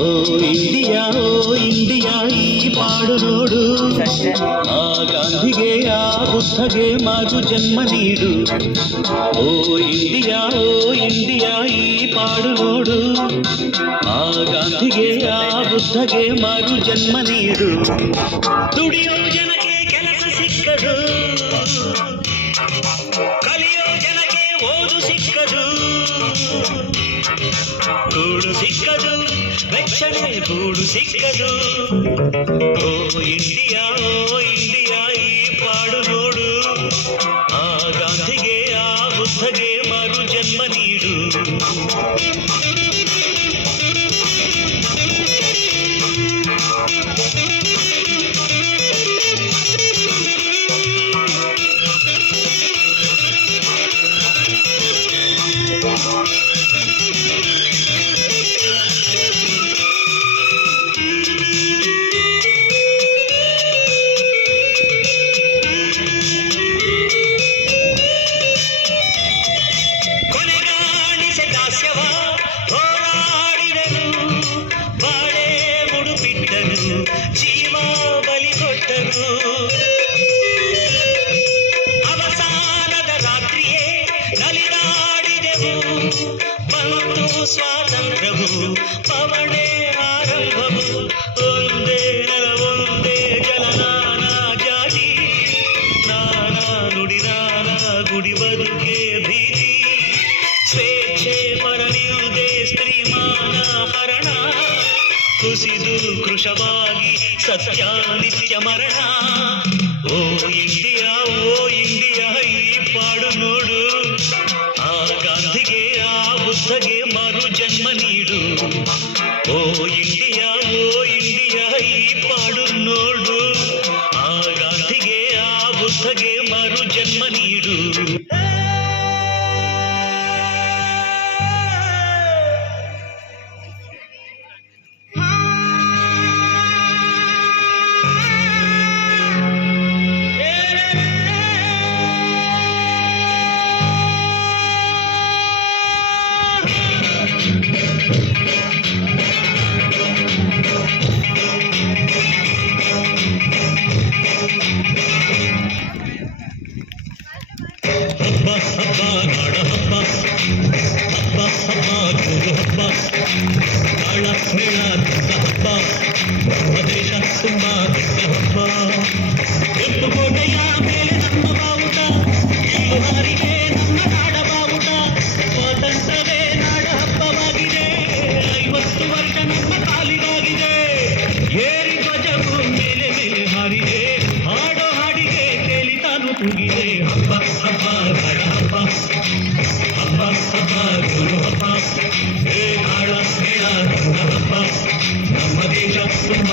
ಓ India ಈ ಪಾಡು ನೋಡು, ಆ ಗಾಂಧಿಗೆ ಆ ಬುದ್ಧಗೆ ಮಾರು ಜನ್ಮ ನೀಡು. ಓ ಇಂಡಿಯಾ ಈ ಪಾಡು ನೋಡು, ಆ ಗಾಂಧಿಗೆ ಆ ಬುದ್ಧಗೆ ಮಾರು ಜನ್ಮ ನೀಡು. ದುಡಿಯೋ ಜನಕ್ಕೆ ಕೆಲಸ ಸಿಕ್ಕದು, ಕಲಿಯೋ ಜನಕ್ಕೆ ಓದು ಸಿಕ್ಕದು, ಗೂಡು ಸಿಕ್ಕದು ರಕ್ಷಣೆ ಗೂಡು ಸಿಕ್ಕದು. ಓ ಇಂಡಿಯಾ ಈ ಪಾಡು ನೋಡು, ಆ ಗಾಂಧಿಗೆ ಆ ಬುದ್ಧಗೆ ಮರು ಜನ್ಮ ನೀಡು. ಜೀವ ಬಲಿ ಕೊಟ್ಟರು, ಅವಸಾನದ ರಾತ್ರಿಯೇ ನಲಿದಾಡಿದೆವು, ಬಂತು ಸ್ವಾತಂತ್ರ್ಯವು ಪವಣೆ ಆರಂಭವು. ಒಂದೇ ನರ ಒಂದೇ ಜಲ ನಾನಾ ಜಾತಿ, ನಾನಾ ನುಡಿ ನಾನಾ ಗುಡಿ ಬದುಕೆ ಭೀತಿ, ಸ್ವೇಚ್ಛೆ ಪರನಿರುದೆ ಸ್ತ್ರೀಮಾನ ಹರಣ, ಕುಸಿದು ಕೃಶವಾಗಿ ಸತ್ಯ ನಿತ್ಯ ಮರಣ. ಓ ಇಂಡಿಯಾ ಈ ಪಾಡು ನೋಡು, ಆ ಗಾಂಧಿಗೆ ಆ ಬುದ್ಧಗೆ ಮರು ಜನ್ಮ ನೀಡು. ಓ ಇಂಡಿಯಾ ಈ ಪಾಡು ನೋಡು, ಆ ಗಾಂಧಿಗೆ ಆ ಬುದ್ಧಗೆ ಮರು ಜನ್ಮ ನೀಡು. ಹಬ್ಬ ಹಬ್ಬ ನಾಡ ಹಬ್ಬ, ಹಬ್ಬ ಹಬ್ಬ ಗುರು ಹಬ್ಬ, ತಾಳ ಮೇಳ ದೊಡ್ಡ ಹಬ್ಬ, ನಮ್ಮ ದೇಶ ತುಂಬ ದೊಡ್ಡ ಹಬ್ಬ. ಕೆಂಪು ಕೋಟೆಯ ಮೇಲೆ ನಮ್ಮ ಬಾವುಟ, ಇಲ್ಲು ಹಾರಿಗೆ ನಮ್ಮ ನಾಡ ಬಾವುಟ, ಸ್ವಾತಂತ್ರ್ಯವೇ ನಾಡ ಹಬ್ಬವಾಗಿದೆ, 50 ವರ್ಷ ನಮ್ಮ ಪಾಲಿಗಾಗಿದೆ. ಏರಿ ಧ್ವಜವು ಮೇಲೆ ಮೇಲೆ ಹಾರಿದೆ, ಹಾಡೋ ಹಾಡಿಗೆ ಕೇಳಿ ತಾನು ಕೂಗಿದೆ. ಹಬ್ಬ ಹಬ್ಬ ನಾಡ ಹಬ್ಬ, ಹಬ್ಬ ಹಬ್ಬ ಗುರು ಹಬ್ಬ, ಏ ನಾಡ ಮೇಳ ದೊಡ್ಡ ಹಬ್ಬ, ನಮ್ಮ ದೇಶ ತುಂಬ